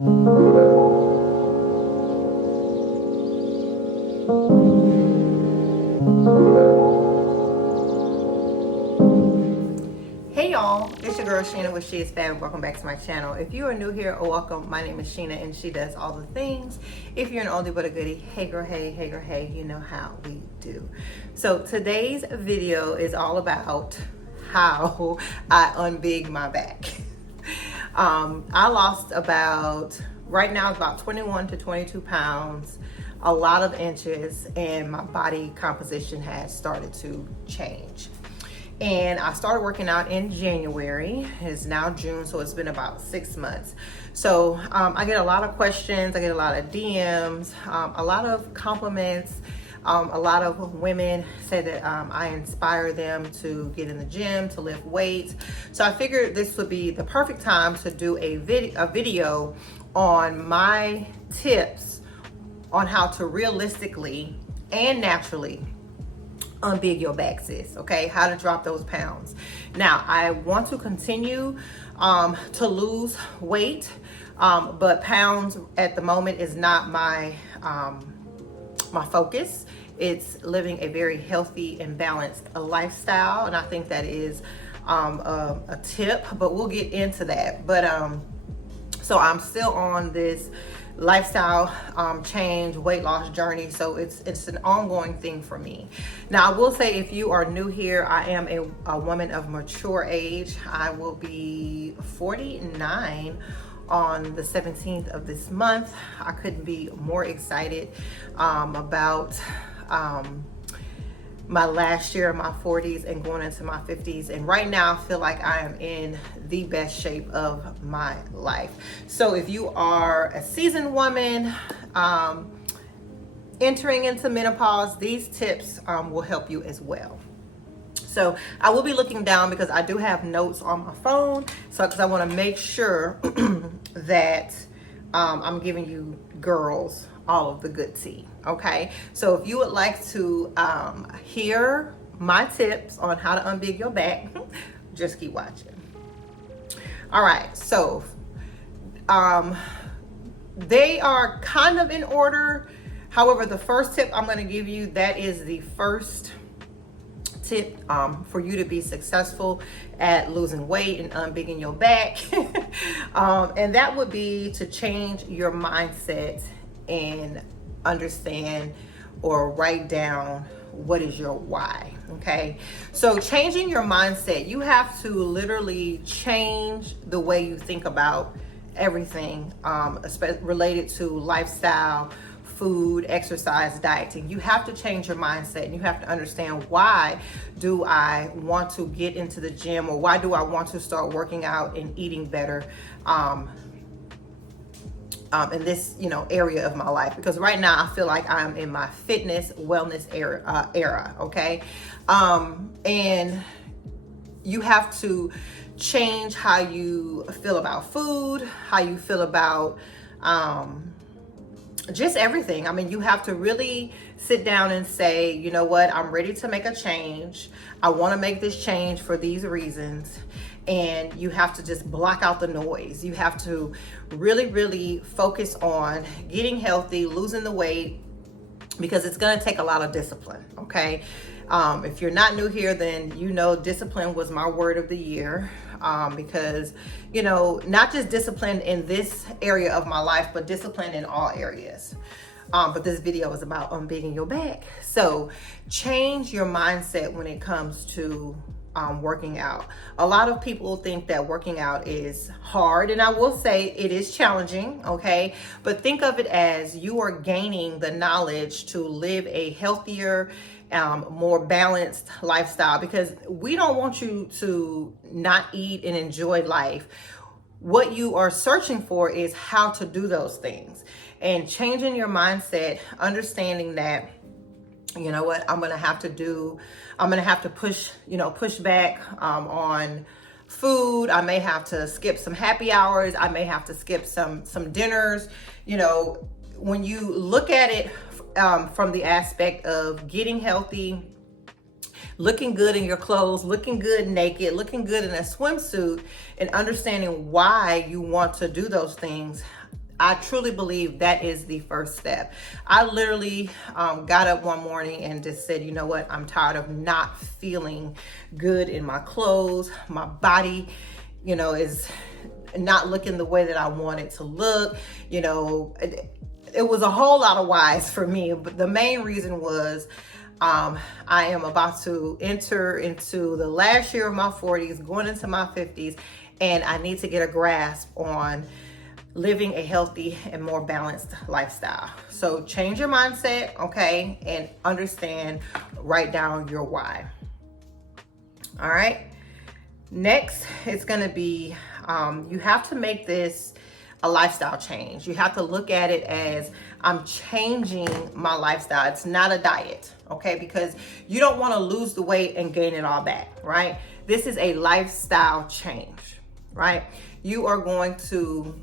Hey y'all, it's your girl Sheena with sheisfab. Welcome back to my channel. If you are new here, welcome. My name is Sheena and she does all the things. If you're an oldie but a goodie, hey girl, hey, you know how we do. So today's video is all about how I unbig my back. I lost right now it's about 21 to 22 pounds, a lot of inches, and my body composition has started to change. And I started working out in January. It's now June, so it's been about 6 months. So I get a lot of questions, I get a lot of DMs, a lot of compliments. A lot of women say that I inspire them to get in the gym, to lift weights. So I figured this would be the perfect time to do a video on my tips on how to realistically and naturally unbig your back, sis. Okay, how to drop those pounds. Now I want to continue to lose weight, but pounds at the moment is not my focus. It's living a very healthy and balanced lifestyle, and I think that is a tip, but we'll get into that. But so I'm still on this lifestyle change, weight loss journey, so it's an ongoing thing for me. Now I will say, if you are new here, I am a woman of mature age. I will be 49 on the 17th of this month. I couldn't be more excited about my last year of my 40s and going into my 50s. And right now I feel like I am in the best shape of my life. So if you are a seasoned woman entering into menopause, these tips will help you as well. So I will be looking down because I do have notes on my phone. So because I want to make sure that I'm giving you girls all of the good tea. Okay. So if you would like to hear my tips on how to unbig your back, just keep watching. All right. So they are kind of in order. However, the first tip I'm going to give you, that is the first tip for you to be successful at losing weight and unbigging your back. And that would be to change your mindset and understand or write down what is your why. Okay, so changing your mindset, you have to literally change the way you think about everything, especially related to lifestyle, food, exercise, dieting. You have to change your mindset, and you have to understand, why do I want to get into the gym, or why do I want to start working out and eating better in this area of my life? Because right now I feel like I'm in my fitness wellness era. Okay, and you have to change how you feel about food, how you feel about just everything. I mean, you have to really sit down and say, you know what, I'm ready to make a change. I want to make this change for these reasons. And you have to just block out the noise. You have to really, really focus on getting healthy, losing the weight, because it's going to take a lot of discipline. Okay. If you're not new here, then discipline was my word of the year. Because, not just discipline in this area of my life, but discipline in all areas. But this video is about unbigging your back. So change your mindset when it comes to working out. A lot of people think that working out is hard, and I will say it is challenging. Okay, but think of it as you are gaining the knowledge to live a healthier, more balanced lifestyle, because we don't want you to not eat and enjoy life. What you are searching for is how to do those things, and changing your mindset, understanding that, you know what, I'm going to have to push back on food. I may have to skip some happy hours. I may have to skip some dinners. When you look at it from the aspect of getting healthy, looking good in your clothes, looking good naked, looking good in a swimsuit, and understanding why you want to do those things, I truly believe that is the first step. I literally got up one morning and just said, you know what, I'm tired of not feeling good in my clothes. My body, is not looking the way that I want it to look. It was a whole lot of whys for me, but the main reason was I am about to enter into the last year of my 40s, going into my 50s, and I need to get a grasp on living a healthy and more balanced lifestyle. So change your mindset, okay, and understand, write down your why. All right. Next, it's going to be, you have to make this a lifestyle change. You have to look at it as, I'm changing my lifestyle. It's not a diet, okay? Because you don't want to lose the weight and gain it all back, right? This is a lifestyle change, right? You are going to,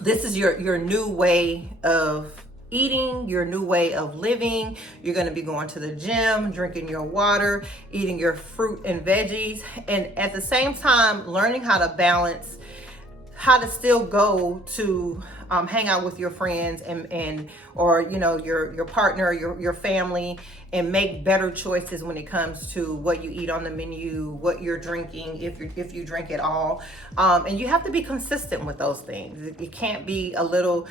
this is your new way of eating, your new way of living. You're going to be going to the gym, drinking your water, eating your fruit and veggies, and at the same time learning how to balance, how to still go to hang out with your friends or your partner, your family, and make better choices when it comes to what you eat on the menu, what you're drinking, if you drink at all. And you have to be consistent with those things. It can't be a little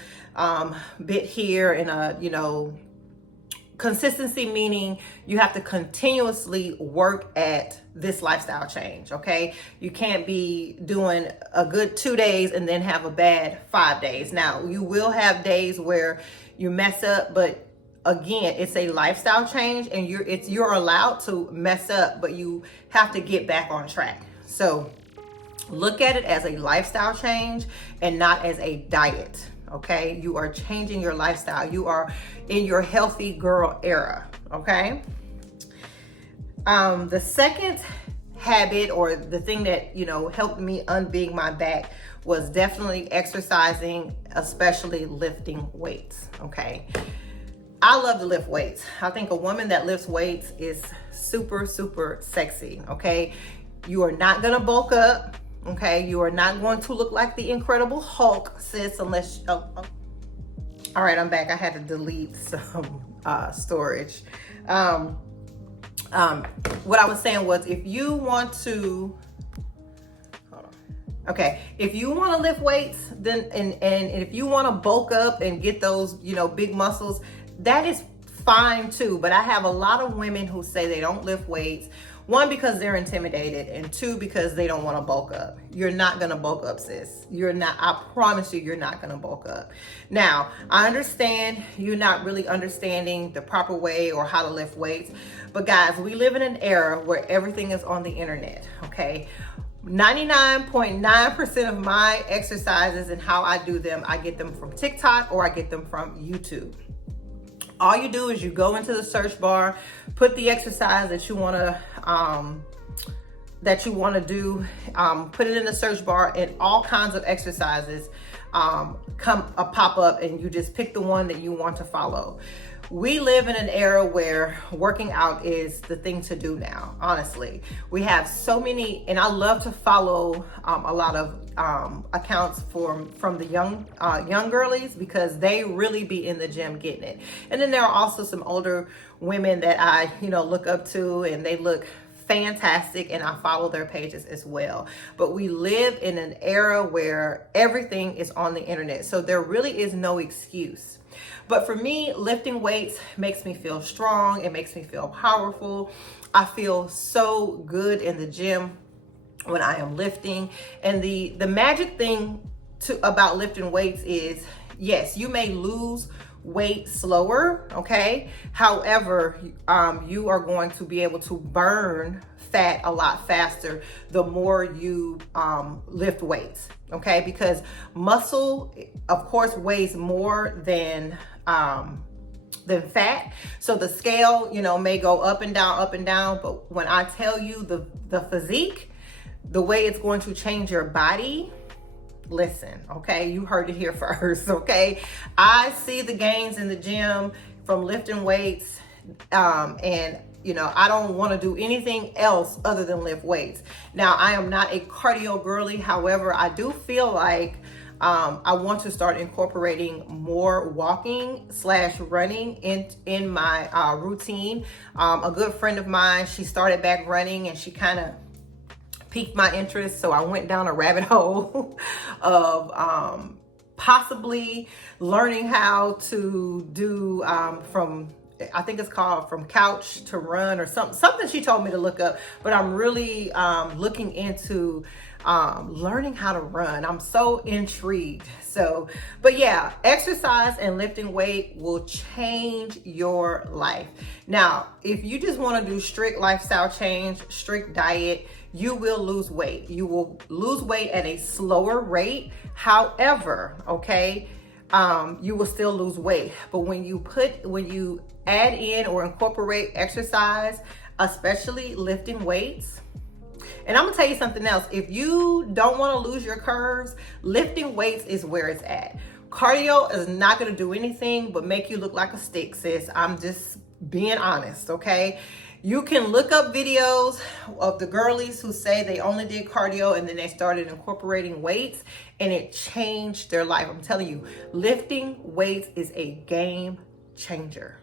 bit here and consistency, meaning you have to continuously work at this lifestyle change, okay? You can't be doing a good 2 days and then have a bad 5 days. Now, you will have days where you mess up, but again, it's a lifestyle change, and you're allowed to mess up, but you have to get back on track. So look at it as a lifestyle change and not as a diet. Okay, you are changing your lifestyle. You are in your healthy girl era. Okay. The second habit, or the thing that helped me unbig my back, was definitely exercising, especially lifting weights. Okay, I love to lift weights. I think a woman that lifts weights is super, super sexy. Okay, you are not gonna bulk up. Okay, you are not going to look like the Incredible Hulk, sis, unless all right, I'm back. I had to delete some storage. What I was saying was, if you want to if you want to lift weights, then and if you want to bulk up and get those big muscles, that is fine too. But I have a lot of women who say they don't lift weights. One, because they're intimidated, and two, because they don't want to bulk up. You're not going to bulk up, sis. You're not, I promise you're not going to bulk up. Now, I understand you're not really understanding the proper way or how to lift weights, but guys, we live in an era where everything is on the internet, okay? 99.9% of my exercises and how I do them, I get them from TikTok or I get them from YouTube. All you do is you go into the search bar, put the exercise that you want to do, put it in the search bar, and all kinds of exercises pop up, and you just pick the one that you want to follow. We live in an era where working out is the thing to do now, honestly. We have so many, and I love to follow a lot of accounts from the young girlies, because they really be in the gym getting it. And then there are also some older women that I look up to, and they look fantastic, and I follow their pages as well. But we live in an era where everything is on the internet, so there really is no excuse. But for me, lifting weights makes me feel strong. It makes me feel powerful. I feel so good in the gym when I am lifting. And the magic thing about lifting weights is, yes, you may lose weight slower, okay? However, you are going to be able to burn fat a lot faster the more you lift weights, okay? Because muscle, of course, weighs more than fat. So the scale, may go up and down, but when I tell you the physique, the way it's going to change your body, listen, okay? You heard it here first, okay? I see the gains in the gym from lifting weights, and I don't want to do anything else other than lift weights. Now, I am not a cardio girly. However, I do feel like I want to start incorporating more walking / running in my routine. A good friend of mine, she started back running and she kind of piqued my interest. So I went down a rabbit hole of possibly learning how to do I think it's called from couch to run or something she told me to look up. But I'm really looking into learning how to run. I'm so intrigued. But yeah, exercise and lifting weight will change your life. Now, if you just want to do strict lifestyle change, strict diet, you will lose weight. You will lose weight at a slower rate. However, okay, you will still lose weight. But when you add in or incorporate exercise, especially lifting weights, and I'm gonna tell you something else. If you don't want to lose your curves, lifting weights is where it's at. Cardio is not gonna do anything but make you look like a stick, sis. I'm just being honest, okay? You can look up videos of the girlies who say they only did cardio and then they started incorporating weights and it changed their life. I'm telling you, lifting weights is a game changer.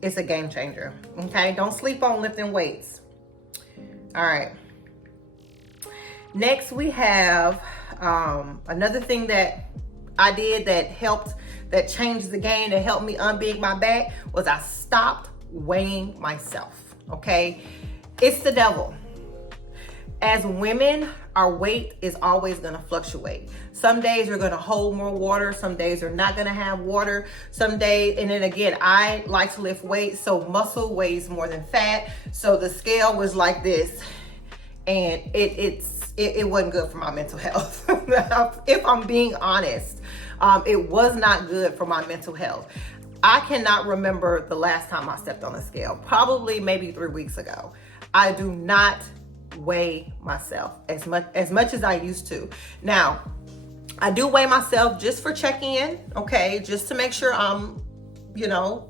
It's a game changer, okay? Don't sleep on lifting weights. All right. Next, we have another thing that I did that changed the game, that helped me unbig my back, was I stopped weighing myself, okay? It's the devil. As women, our weight is always gonna fluctuate. Some days you're gonna hold more water, some days you're not gonna have water, some days, and then again, I like to lift weights, so muscle weighs more than fat. So the scale was like this, and it wasn't good for my mental health. If I'm being honest, it was not good for my mental health. I cannot remember the last time I stepped on a scale, probably maybe 3 weeks ago. I do not weigh myself as much as I used to. Now, I do weigh myself just for check-in, okay, just to make sure I'm,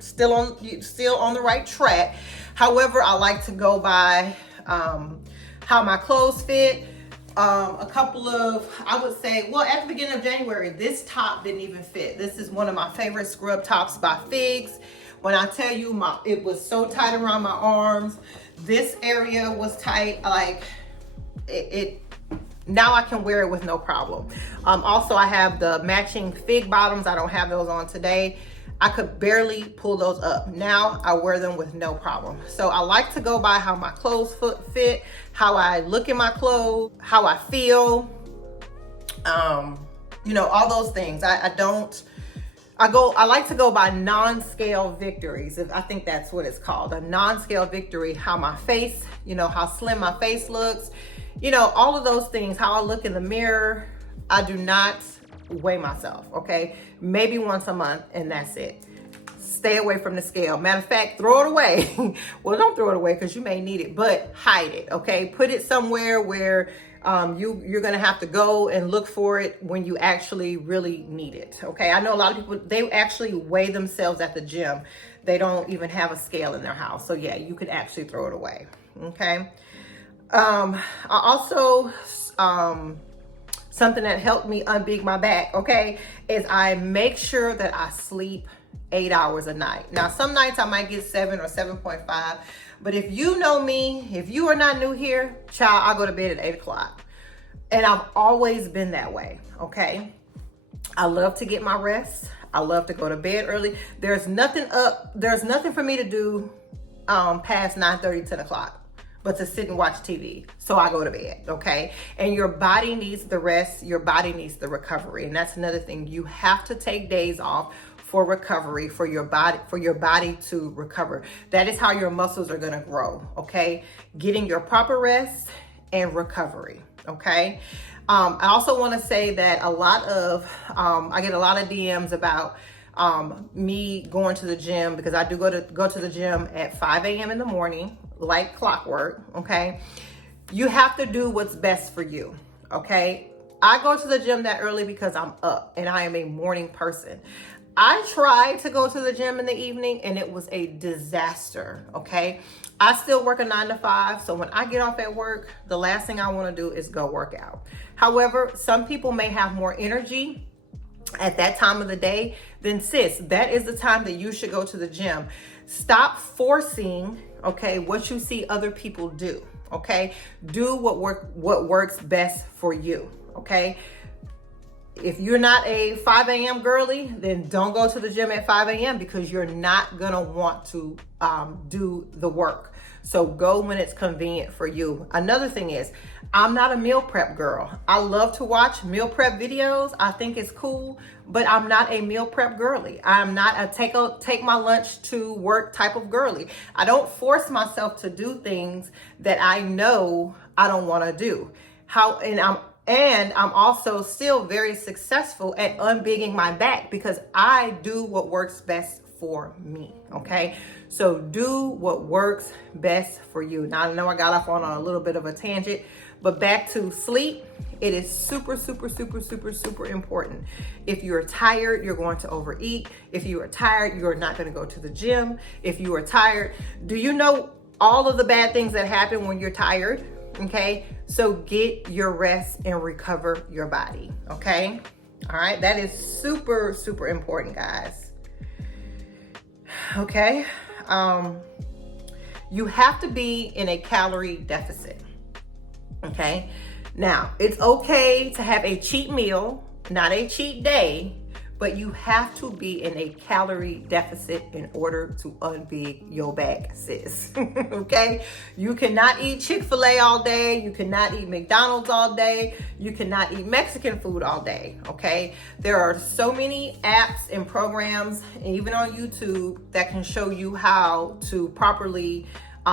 still on the right track. However, I like to go by how my clothes fit. A couple of, I would say, well, at the beginning of January, this top didn't even fit. This is one of my favorite scrub tops by Figs. When I tell you, it was so tight around my arms. This area was tight, like it. Now I can wear it with no problem. Also, I have the matching Fig bottoms. I don't have those on today. I could barely pull those up. Now I wear them with no problem. So I like to go by how my clothes fit, how I look in my clothes, how I feel, all those things. I like to go by non-scale victories. I think that's what it's called, a non-scale victory. How my face, how slim my face looks, all of those things, how I look in the mirror. I do not weigh myself, okay? Maybe once a month, and that's it. Stay away from the scale. Matter of fact, throw it away. Well, don't throw it away because you may need it, but hide it, okay? Put it somewhere where you're gonna have to go and look for it when you actually really need it, okay? I know a lot of people, they actually weigh themselves at the gym. They don't even have a scale in their house. So yeah, you can actually throw it away, okay? I also, something that helped me unbig my back, okay, is I make sure that I sleep 8 hours a night. Now, some nights I might get 7 or 7.5, but if you know me, if you are not new here, child, I go to bed at 8 o'clock. And I've always been that way, okay? I love to get my rest. I love to go to bed early. There's nothing for me to do past 9:30, 10 o'clock. But to sit and watch TV. So I go to bed, okay? And your body needs the rest, your body needs the recovery. And that's another thing. You have to take days off for recovery, for your body to recover. That is how your muscles are gonna grow, okay? Getting your proper rest and recovery, okay? I also wanna say that I get a lot of DMs about me going to the gym, because I do go to the gym at 5 a.m. in the morning, like clockwork, okay? You have to do what's best for you, okay? I go to the gym that early because I'm up and I am a morning person. I tried to go to the gym in the evening and it was a disaster, okay? I still work a 9 to 5, so when I get off at work, the last thing I want to do is go work out. However, some people may have more energy at that time of the day. Then sis, that is the time that you should go to the gym. Stop forcing, okay, what you see other people do, okay? Do what works best for you, okay? If you're not a 5 a.m. girly, then don't go to the gym at 5 a.m. because you're not gonna want to do the work. So go when it's convenient for you. Another thing is, I'm not a meal prep girl. I love to watch meal prep videos. I think it's cool, but I'm not a meal prep girly. I'm not a take my lunch to work type of girly. I don't force myself to do things that I know I don't want to do. And I'm also still very successful at unbigging my back because I do what works best for me, okay? So do what works best for you. Now, I know I got off on a little bit of a tangent, but back to sleep, it is super, super, super, super, super important. If you're tired, you're going to overeat. If you are tired, you're not going to go to the gym. If you are tired, do you know all of the bad things that happen when you're tired? Okay, so get your rest and recover your body. Okay, all right, that is super, super important, guys. Okay, you have to be in a calorie deficit. Okay, now it's okay to have a cheat meal, not a cheat day, but you have to be in a calorie deficit in order to unbig your bag, sis. Okay? You cannot eat Chick-fil-A all day. You cannot eat McDonald's all day. You cannot eat Mexican food all day. Okay? There are so many apps and programs, and even on YouTube, that can show you how to properly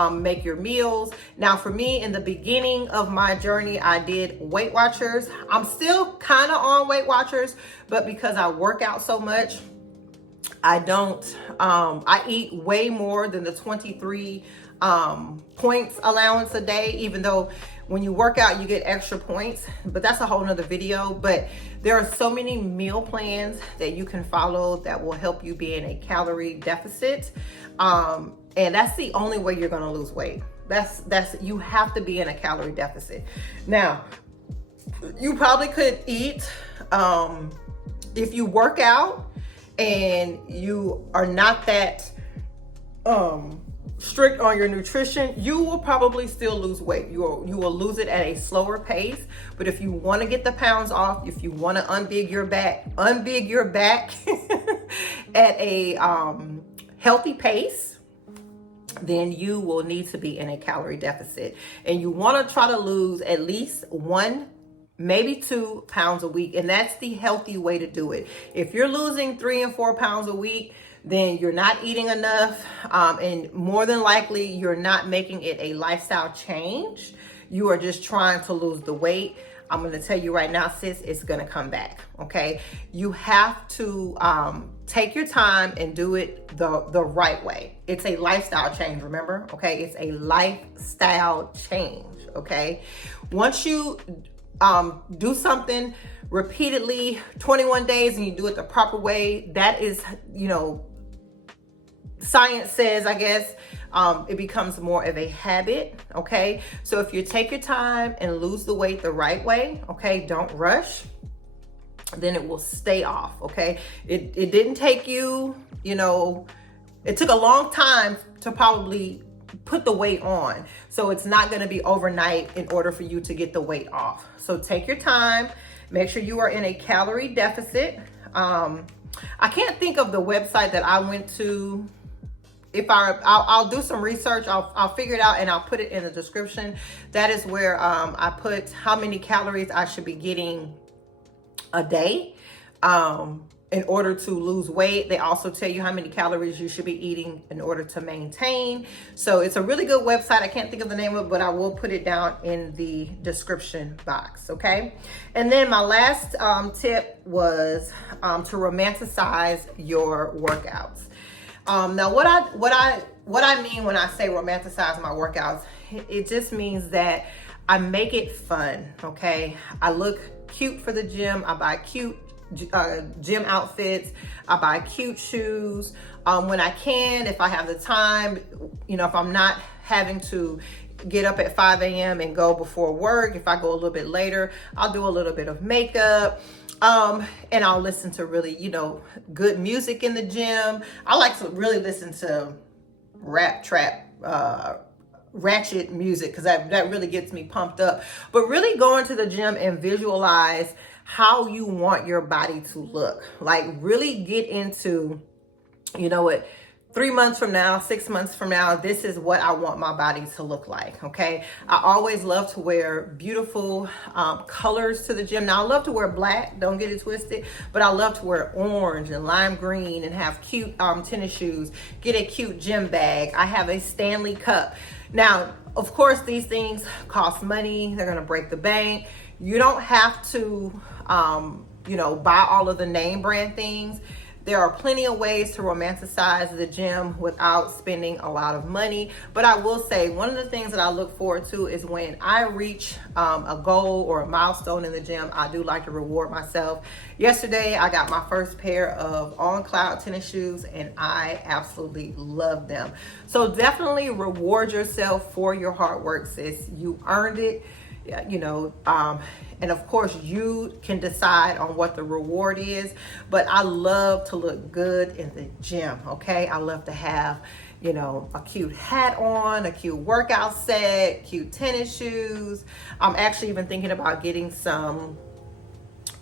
make your meals. Now, for me, in the beginning of my journey, I did Weight Watchers. I'm still kind of on Weight Watchers, but because I work out so much, I don't, I eat way more than the 23 points allowance a day, even though when you work out, you get extra points, but that's a whole nother video. But there are so many meal plans that you can follow that will help you be in a calorie deficit. And that's the only way you're going to lose weight. You have to be in a calorie deficit. Now, you probably could eat, if you work out and you are not that, strict on your nutrition, you will probably still lose weight. You will lose it at a slower pace. But if you want to get the pounds off, if you want to unbig your back at a healthy pace, then you will need to be in a calorie deficit. And you want to try to lose at least 1, maybe 2 pounds a week. And that's the healthy way to do it. If you're losing 3 and 4 pounds a week, then you're not eating enough. And more than likely, you're not making it a lifestyle change. You are just trying to lose the weight. I'm going to tell you right now, sis, it's going to come back. Okay. You have to take your time and do it the right way. It's a lifestyle change, remember? Okay. It's a lifestyle change. Okay. Once you do something repeatedly 21 days and you do it the proper way, that is, science says, I guess, it becomes more of a habit. Okay. So if you take your time and lose the weight the right way, okay, don't rush, then it will stay off. Okay. It didn't take you, it took a long time to probably put the weight on. So it's not going to be overnight in order for you to get the weight off. So take your time, make sure you are in a calorie deficit. I can't think of the website that I went to. I'll do some research. I'll figure it out and I'll put it in the description. That is where I put how many calories I should be getting a day in order to lose weight. They also tell you how many calories you should be eating in order to maintain. So it's a really good website. I can't think of the name of it, but I will put it down in the description box. Okay. And then my last tip was to romanticize your workouts. Now what I mean when I say romanticize my workouts, it just means that I make it fun. Okay. I look cute for the gym. I buy cute gym outfits. I buy cute shoes when I can, if I have the time, you know, if I'm not having to get up at 5 a.m. and go before work. If I go a little bit later, I'll do a little bit of makeup. And I'll listen to really, you know, good music in the gym. I like to really listen to rap, trap, ratchet music, because that really gets me pumped up. But really going to the gym and visualize how you want your body to look. Like really get into, you know what, 3 months from now, 6 months from now, this is what I want my body to look like, okay? I always love to wear beautiful colors to the gym. Now, I love to wear black, don't get it twisted, but I love to wear orange and lime green and have cute tennis shoes, get a cute gym bag. I have a Stanley cup. Now, of course, these things cost money. They're gonna break the bank. You don't have to, you know, buy all of the name brand things. There are plenty of ways to romanticize the gym without spending a lot of money. But I will say, one of the things that I look forward to is when I reach a goal or a milestone in the gym, I do like to reward myself. Yesterday, I got my first pair of On Cloud tennis shoes, and I absolutely love them. So definitely reward yourself for your hard work, sis. You earned it. You know, and of course you can decide on what the reward is, but I love to look good in the gym, okay? I love to have, you know, a cute hat on, a cute workout set, cute tennis shoes. I'm actually even thinking about getting some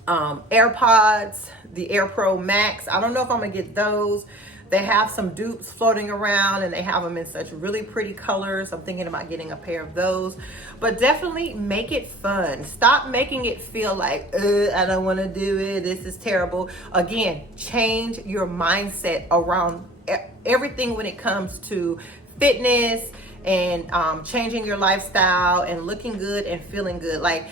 AirPods, the Air Pro Max. I don't know if I'm gonna get those. They have some dupes floating around and they have them in such really pretty colors. I'm thinking about getting a pair of those. But definitely make it fun. Stop making it feel like, I don't want to do it. This is terrible. Again, change your mindset around everything when it comes to fitness and changing your lifestyle and looking good and feeling good. Like,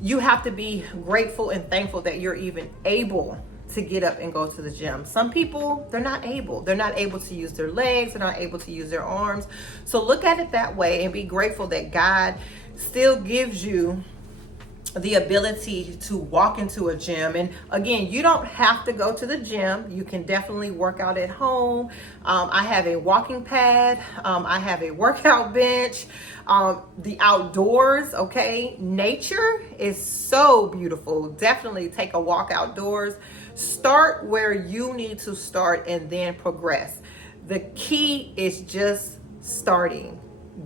you have to be grateful and thankful that you're even able to get up and go to the gym. Some people, they're not able. They're not able to use their legs. They're not able to use their arms. So look at it that way and be grateful that God still gives you the ability to walk into a gym. And again, you don't have to go to the gym. You can definitely work out at home. I have a walking pad. I have a workout bench. The outdoors, okay? Nature is so beautiful. Definitely take a walk outdoors. Start where you need to start and then progress. The key is just starting.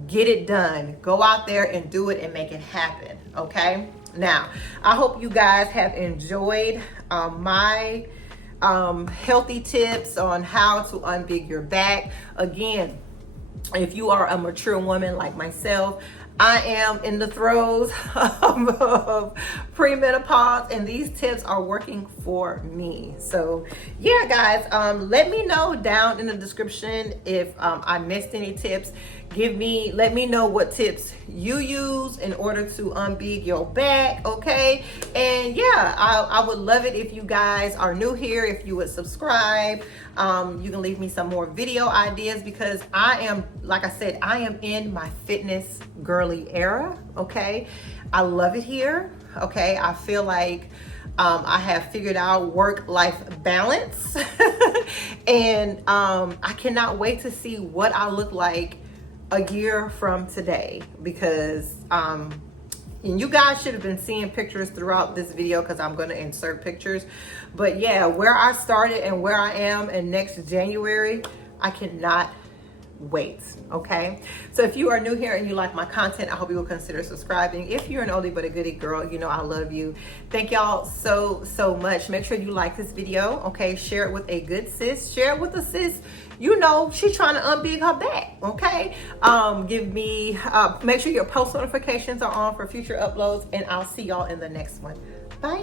Get it done. Go out there and do it and make it happen, okay? Now, I hope you guys have enjoyed my healthy tips on how to unbig your back. Again, if you are a mature woman like myself, I am in the throes of premenopause, and these tips are working for me. So yeah, guys, let me know down in the description if I missed any tips. Let me know what tips you use in order to unbig your back, okay? And yeah, I would love it if you guys are new here, if you would subscribe. You can leave me some more video ideas, because I am, like I said, I am in my fitness girly era, okay? I love it here, okay? I feel like I have figured out work-life balance and I cannot wait to see what I look like a year from today, because and you guys should have been seeing pictures throughout this video, because I'm going to insert pictures. But yeah, where I started and where I am in next January, I cannot wait, okay? So if you are new here and you like my content, I hope you will consider subscribing. If you're an oldie but a goodie girl, you know I love you. Thank y'all so much. Make sure you like this video, okay? Share it with a good sis. Share it with a sis, you know, she's trying to unbig her back, okay? Make sure your post notifications are on for future uploads, and I'll see y'all in the next one. Bye.